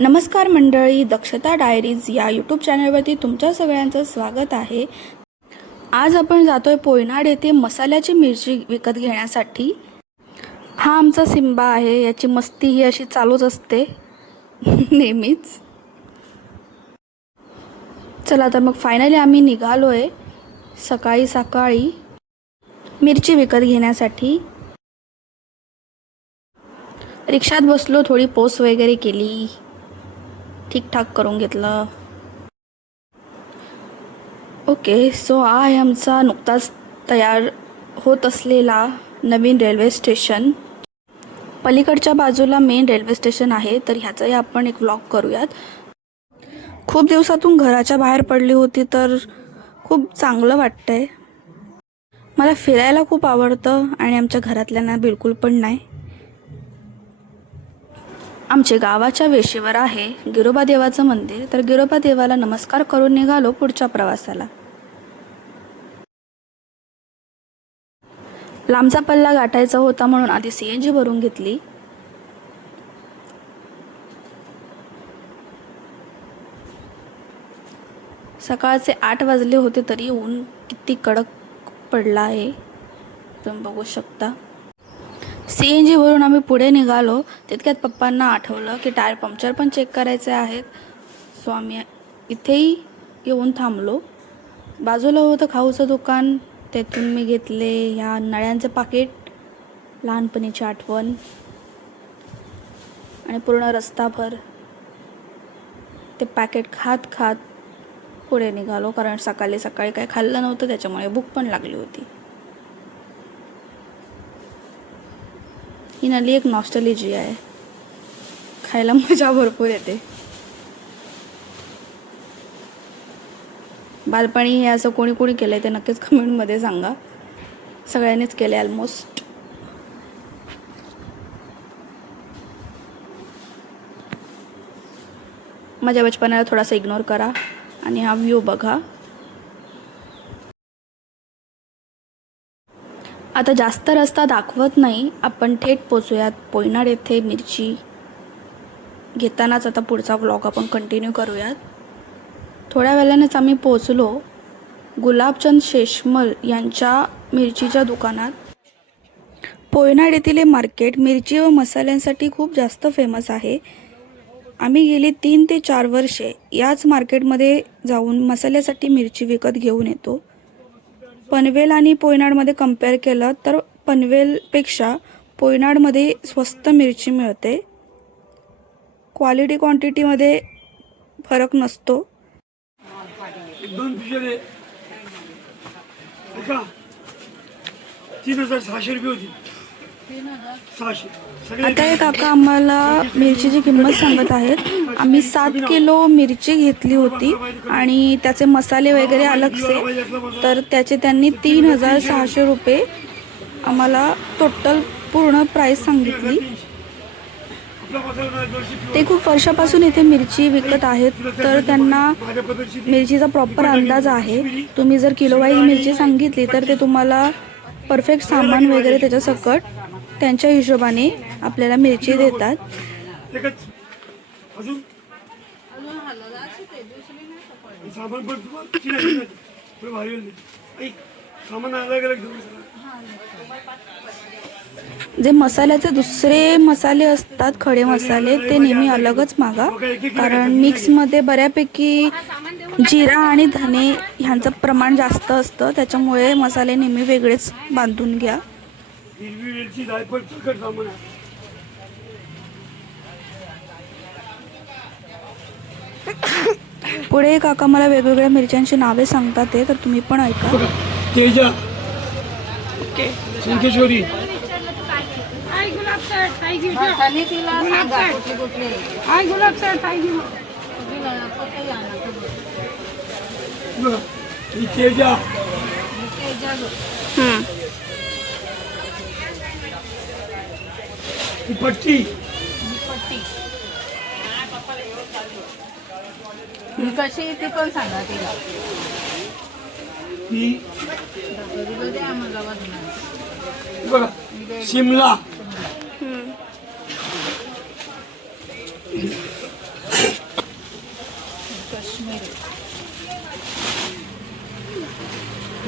नमस्कार मंडळी, दक्षता डायरीज या यूट्यूब चॅनलवरती तुमच्या सगळ्यांचं स्वागत आहे. आज आपण जातोय पोयनाड येथे मसाल्याची मिरची विकत घेण्यासाठी. हा आमचा सिम्बा आहे, याची मस्ती ही अशी चालूच असते नेहमीच. चला तर मग फायनली आम्ही निघालोय सकाळी सकाळी मिरची विकत घेण्यासाठी. रिक्षात बसलो, थोडी पोस वगैरे केली, ठीकठाक करून घेतलं. ओके, सो हा आहे आमचा नुकताच तयार होत असलेला नवीन रेल्वे स्टेशन. पलीकडच्या बाजूला मेन रेल्वे स्टेशन आहे, तर ह्याचाही आपण एक व्लॉग करूयात. खूप दिवसातून घराच्या बाहेर पडली होती, तर खूप चांगलं वाटतंय. मला फिरायला खूप आवडतं आणि आमच्या घरातल्यांना बिलकुल पण नाही. आमचे गावाच्या वेशीवर आहे गिरोबा देवाचं मंदिर, तर गिरोबा देवाला नमस्कार करून निघालो पुढच्या प्रवासाला. लांबचा पल्ला गाठायचा होता म्हणून आधी CNG भरून घेतली. सकाळचे 8 वाजले होते तरी ऊन किती कडक पडला आहे तुम्ही बघू शकता. CNG भरून आम्ही पुढे निघालो. तितक्यात पप्पांना आठवलं की टायर पंक्चर पण चेक करायचे आहेत. सो आम्ही इथेही येऊन थांबलो. बाजूला होतं खाऊचं दुकान, तेथून मी घेतले ह्या नळ्यांचे पाकिट, लहानपणीची आठवण. आणि पूर्ण रस्ताभर ते पॅकेट खात खात पुढे निघालो, कारण सकाळी सकाळी काही खाल्लं नव्हतं, त्याच्यामुळे भूक पण लागली होती. ही नली एक नॉस्टॅल्जिया आहे, खायला मजा भरपूर येते. बालपणी हे असं कोणी कोणी केलंय ते नक्कीच कमेंटमध्ये सांगा. सगळ्यांनीच केले ऑलमोस्ट. माझ्या बचपनाला थोडासा इग्नोर करा आणि हा व्ह्यू बघा. आता जास्त रस्ता दाखवत नाही, आपण थेट पोचूयात पोयनाड येथे मिरची घेतानाच. आता पुढचा व्लॉग आपण कंटिन्यू करूयात. थोड्या वेळानेच आम्ही पोचलो गुलाबचंद शेषमल यांच्या मिरचीच्या दुकानात. पोयनाड येथील मार्केट मिरची व मसाल्यांसाठी खूप जास्त फेमस आहे. आम्ही गेली 3 ते 4 वर्षे याच मार्केटमध्ये जाऊन मसाल्यासाठी मिरची विकत घेऊन येतो. पनवेल आणि पोयनाडमध्ये कम्पेअर केलं तर पनवेलपेक्षा पोयनाडमध्ये स्वस्त मिरची मिळते. क्वालिटी क्वांटिटीमध्ये फरक नसतो. आता हे काका आम्हाला मिरचीची किंमत सांगत आहेत. आम्ही 7 किलो मिरची घेतली होती आणि त्याचे मसाले वगैरे अलगसे, तर त्याचे त्यांनी 3600 रुपये आम्हाला टोटल पूर्ण प्राईस सांगितली. ते खूप वर्षापासून इथे मिरची विकत आहेत, तर त्यांना मिरचीचा प्रॉपर अंदाज आहे. तुम्ही जर किलोवाईज मिरची सांगितली तर ते तुम्हाला परफेक्ट सामान वगैरे त्याच्या सकट त्यांच्या हिशोबाने आपल्याला मिरची देतात. जे मसाल्याचे दुसरे मसाले असतात, खडे मसाले, ते नेहमी अलगच मागा, कारण मिक्समध्ये बऱ्यापैकी जिरा आणि धने ह्यांचं प्रमाण जास्त असतं, त्याच्यामुळे मसाले नेहमी वेगळेच बांधून घ्या. पुढे काका मला वेगवेगळ्या मिरच्यांची नावे सांगतात ते, तर तुम्ही पण ऐका. तेजा, संकेश्वरी, तेजा, पट्टी, कशी ती पण सांगा तिला. शिमला,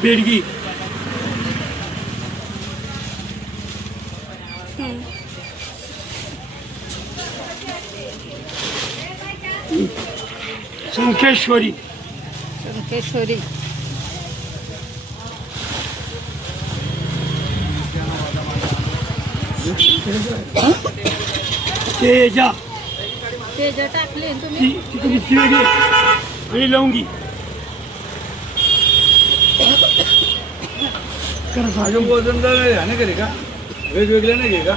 बेडगी, संकेश्वरी, संकेश्वरी, तेजा, ते जे टाकले तुम्ही ती तुम्ही शिवेरी आणि लवंगी. अजून वजनदार नाही करे का वेगवेगळे नाही घे का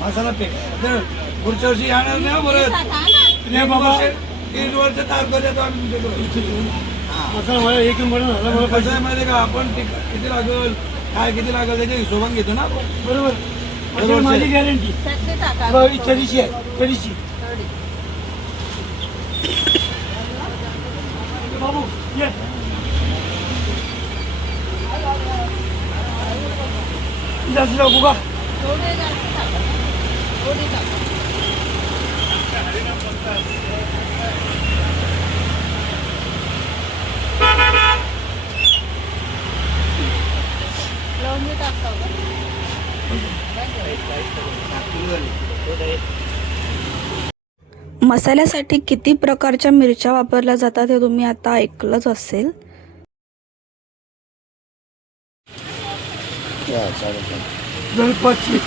मसाला पेक पुढच्या वर्षी येणार नाही बरं नाही बाबा, 3 वर्ष तारखा देतो आम्ही तुमच्याकडे. मसाला मला एक नंबर झाला. मला कसं आहे माहिती आहे का आपण किती लागल काय किती लागल त्याच्या हिशोबाने घेतो ना आपण. बरोबर, माझी माझी गॅरंटी त्यातले टाका तरीची आहे, तरीची. बाबू ये. जास्त लागू का? थोडे जास्त टाका थोडी टाका लवंगी टाकता का? मसाल्यासाठी किती प्रकारच्या मिरच्या वापरल्या जातात हे तुम्ही आता ऐकलंच असेल. गणपती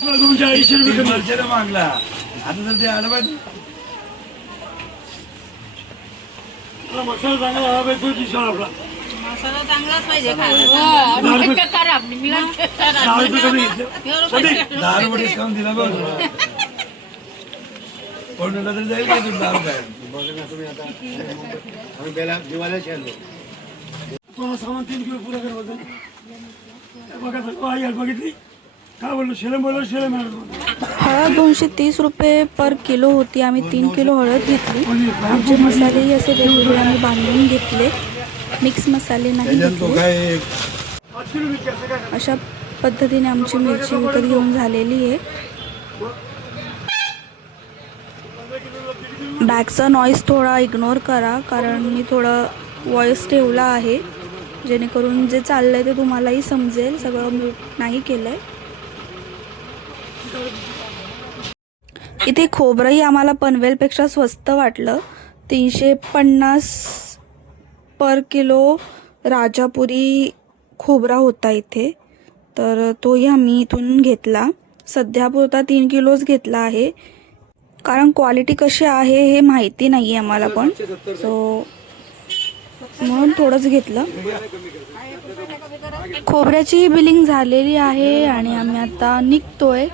280 रुपये कमी. वर्षाला मागला आता तर ते आलं पाहिजे. मला मसाला चांगला झाला पाहिजे, तो दिसायला आपला. मसाला चांगलाच पाहिजे खायला. 10 रुपये करा मी 10 रुपये कमी घेतले. सगळे 10 रुपये डिस्काउंट दिला बघ कोणाला तरी जाईल का तुला 10 रुपये. तुम्हाला सामान 3 किलो पुरा करा बघा. बघितली काय बोललो, शेलम बोललो, शेलम मिळालं. हळद 230 रुपये पर किलो होती. आम्ही 3 किलो हळद घेतली. आमचे मसालेही असे वेगवेगळे आम्ही बांधून घेतले. मिक्स मसाले नाही त्याच्यात तो घेतले. काय 5 किलो मिरची असं काय. अशा पद्धतीने आमची मिरची विकत घेऊन झालेली आहे. बॅगचा नॉईज थोडा इग्नोर करा, कारण मी थोडं व्हॉइस ठेवला आहे जेणेकरून जे चाललंय ते तुम्हालाही समजेल. सगळं म्यूट नाही केलंय. इथे खोबरंही आम्हाला पनवेलपेक्षा स्वस्त वाटलं. 350 पर किलो राजापुरी खोबरा होता इथे, तर तोही आम्ही इथून घेतला. सध्यापुरता 3 किलोच घेतला आहे, कारण क्वालिटी कशी आहे हे माहिती नाही आहे आम्हाला पण, सो म्हणून थोडंच घेतलं. खोबऱ्याची बिलिंग झालेली आहे आणि आम्ही आता निघतोय,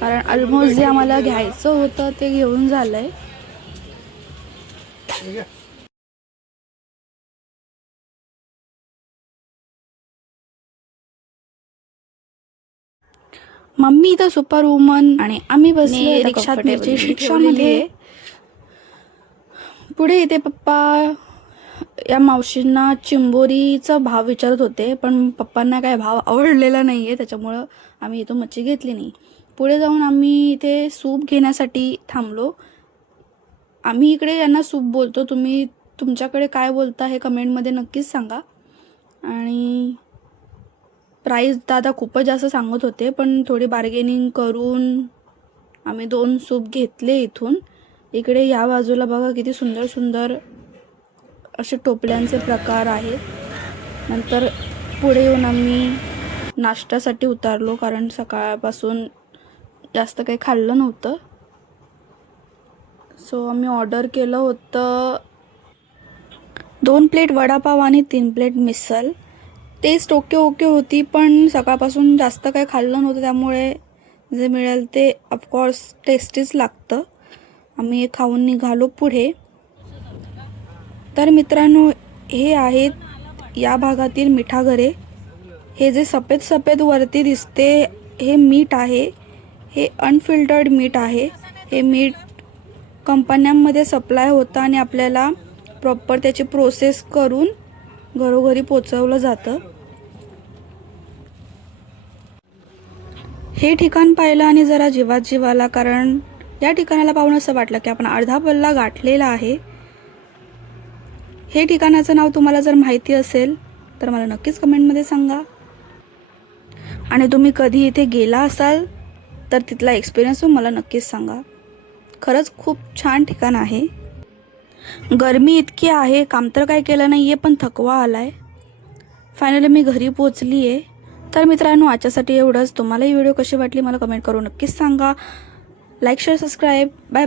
कारण ऑलमोस्ट जे आम्हाला घ्यायचं होतं ते घेऊन झालंय. मम्मी इथं सुपर वुमन आणि आम्ही बसले रिक्षात मिरची रिक्षामध्ये. पुढे इथे पप्पा या मावशींना चिंबोरीचा भाव विचारत होते, पण पप्पांना काय भाव आवडलेला नाही आहे, त्याच्यामुळं आम्ही इथं मच्छी घेतली नाही. पुढे जाऊन आम्ही इथे सूप घेण्यासाठी थांबलो. आम्ही इकडे यांना सूप बोलतो, तुम्ही तुमच्याकडे काय बोलता हे कमेंटमध्ये नक्कीच सांगा. आणि प्राईस दादा खूपच जास्त सांगत होते, पण थोडी बार्गेनिंग करून आम्ही 2 सूप घेतले इथून. इकडे या बाजूला बघा किती सुंदर सुंदर असे टोपल्यांचे प्रकार आहेत. नंतर पुढे येऊन आम्ही नाश्त्यासाठी उतरलो, कारण सकाळपासून जास्त काही खाल्लं नव्हतं. सो आम्ही ऑर्डर केलं होतं 2 प्लेट वडापाव आणि 3 प्लेट मिसळ. टेस्ट ओके होती, पण सकाळपासून जास्त काही खाल्लं नव्हतं, त्यामुळे जे मिळेल ते ऑफकोर्स टेस्टीच लागतं. आम्ही खाऊन निघालो पुढे. तर मित्रांनो, हे आहेत या भागातील मिठागरे. हे जे सफेद सफेद वरती दिसते हे मीठ आहे, हे अनफिल्टर्ड मीठ आहे. हे मीठ कंपन्यांमध्ये सप्लाय होतं आणि आपल्याला प्रॉपर त्याची प्रोसेस करून घरोघरी पोचवलं जातं. हे ठिकाण पाहिलं आणि जरा जीवात जीव आला, कारण या ठिकाणाला पाहून असं वाटलं की आपण अर्धा पल्ला गाठलेला आहे. हे ठिकाणाचं नाव तुम्हाला जर माहिती असेल तर मला नक्कीच कमेंटमध्ये सांगा. आणि तुम्ही कधी इथे गेला असाल तर तिथला एक्सपिरियन्स मला नक्कीच सांगा. खरंच खूप छान ठिकाण आहे. गरमी इतकी आहे, काम तर काय केलं नाही आहे, पण थकवा आला आहे. फायनली मी घरी पोचली आहे. तर मित्रांनो, आजच्यासाठी एवढंच. तुम्हाला ही व्हिडिओ कशी वाटली मला कमेंट करून नक्कीच सांगा. Like share subscribe. बाय.